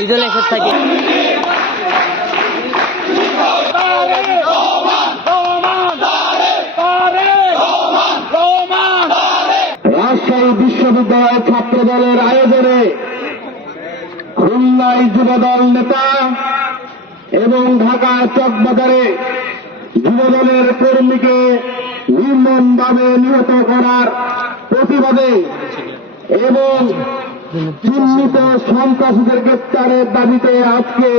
দুজনে একসাথে থাকি। রাজশাহী বিশ্ববিদ্যালয় ছাত্র দলের আয়োজনে খুলনায় যুবদল নেতা এবং ঢাকার চকবাজারে যুবদলের কর্মীকে নির্মমভাবে নিহত করার প্রতিবাদে এবং চিহ্নিত সন্ত্রাসীদের গ্রেপ্তারের দাবিতে আজকে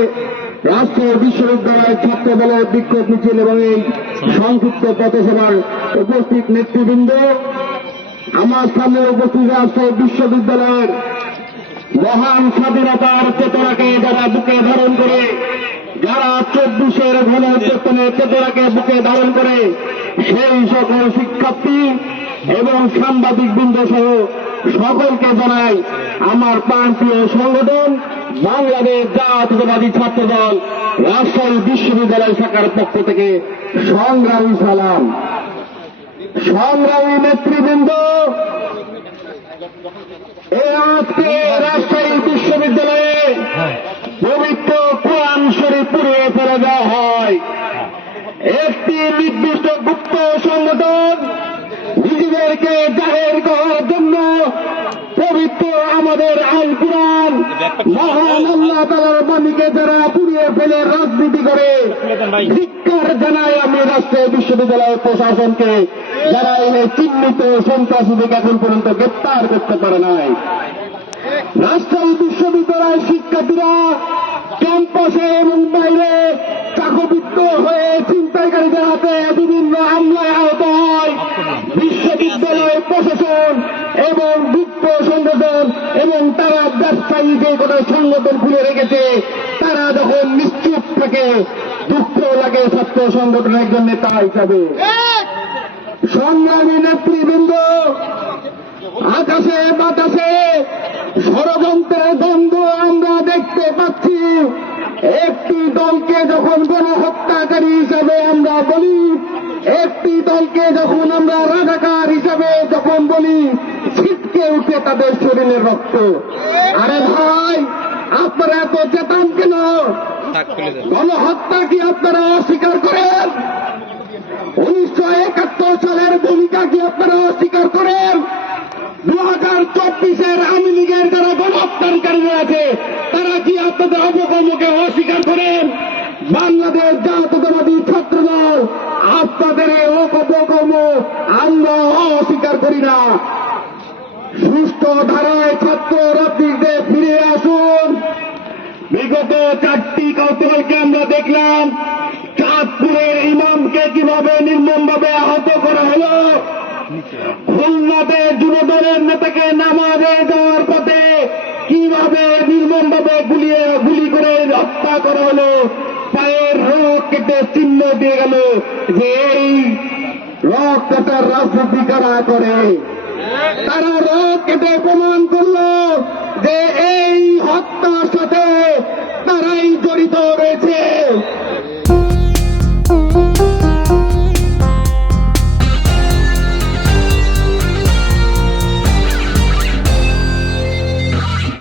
রাজশাহী বিশ্ববিদ্যালয় ছাত্র দলের বিক্ষোভ মিছিল এবং এই সংক্ষিপ্ত পথসভার উপস্থিত নেতৃবৃন্দ, আমার সামনে উপস্থিত রাজশাহী বিশ্ববিদ্যালয়ের মহান স্বাধীনতার চেতনাকে যারা বুকে ধারণ করে, যারা 24-এর গণঅভ্যুত্থানের চেতনাকে বুকে ধারণ করে, সেই সকল শিক্ষার্থী এবং সাংবাদিক বৃন্দ সহ সকলকে জানাই আমার প্রান্তীয় সংগঠন বাংলাদেশ জাতীয়তাবাদী ছাত্র দল রাজশাহী বিশ্ববিদ্যালয় শাখার পক্ষ থেকে সংগ্রামী সালাম। সংগ্রামী নেতৃবৃন্দ, আজকে রাজশাহী বিশ্ববিদ্যালয়ে পবিত্র কোরআন শরীফ পুড়িয়ে ফেলে দেওয়া হয়। একটি নির্দিষ্ট গুপ্ত সংগঠন নিজেদেরকে জাহের করার জন্য পবিত্র আমাদের আল কুরআন মহান আল্লাহ তাআলার বাণীকে যারা পুড়িয়ে ফেলে রাজনীতি করে, ধিক্কার জানাই আমি রাজশাহী বিশ্ববিদ্যালয় প্রশাসনকে, যারা এই চিহ্নিত সন্ত্রাসীদেরকে এখন পর্যন্ত গ্রেপ্তার করতে পারে নাই। রাজশাহী বিশ্ববিদ্যালয়ের শিক্ষার্থীরা ক্যাম্পাসে এবং বাইরে চাকবিত্ত হয়ে ছিনতাইকারীদের হাতে বিভিন্ন হামলায় আহত হয়। বিশ্ববিদ্যালয় প্রশাসন এবং গুপ্ত সংগঠন এবং তারা ব্যবসায়ী যে কোনো সংগঠন খুলে রেখেছে, তারা যখন নিশ্চুপ থাকে দুঃখ লাগে ছাত্র সংগঠনের একজন নেতা হিসাবে। সংগ্রামী নেতৃবৃন্দ, আকাশে বাতাসে ষড়যন্ত্রের দ্বন্দ্ব আমরা দেখতে পাচ্ছি। একটি দলকে যখন গণহত্যাকারী হিসাবে আমরা বলি, একটি দলকে যখন আমরা রাজাকার হিসাবে যখন বলি, ছিটকে উঠে তাদের শরীরের রক্ত। আরে ভাই, আপনারা এত চেতন কেন? গণহত্যা কি আপনারা অস্বীকার করেন? 1971 সালের ভূমিকা কি আপনারা অস্বীকার করেন? 2024-এর আওয়ামী লীগের যারা গণহত্যাকারীরা আছে, তারা কি আপনাদের অপকর্মকে অস্বীকার করেন? বাংলাদেশ জাতীয়তাবাদী ছাত্র দল আপনাদের এই অপকর্ম আমরা অস্বীকার করি না। সুষ্ঠু ধারায় ছাত্র রাজনীতিতে ফিরে আসুন। বিগত 4টি কৌতূহলকে আমরা দেখলাম, চাঁদপুরের ইমামকে কিভাবে নির্মমভাবে আহত করা হলো, খুলনাতে যুবদলের নেতাকে নামাজে যাওয়ার পথে কিভাবে নির্মমভাবে গুলি করে হত্যা করা হলো, পায়ের রোগ কেটে চিহ্ন দিয়ে গেল যে এই রোগ কাটার রাজনীতি কারা করে। তারা রোগ কেটে প্রমাণ করল যে এই হত্যার সাথে তারাই জড়িত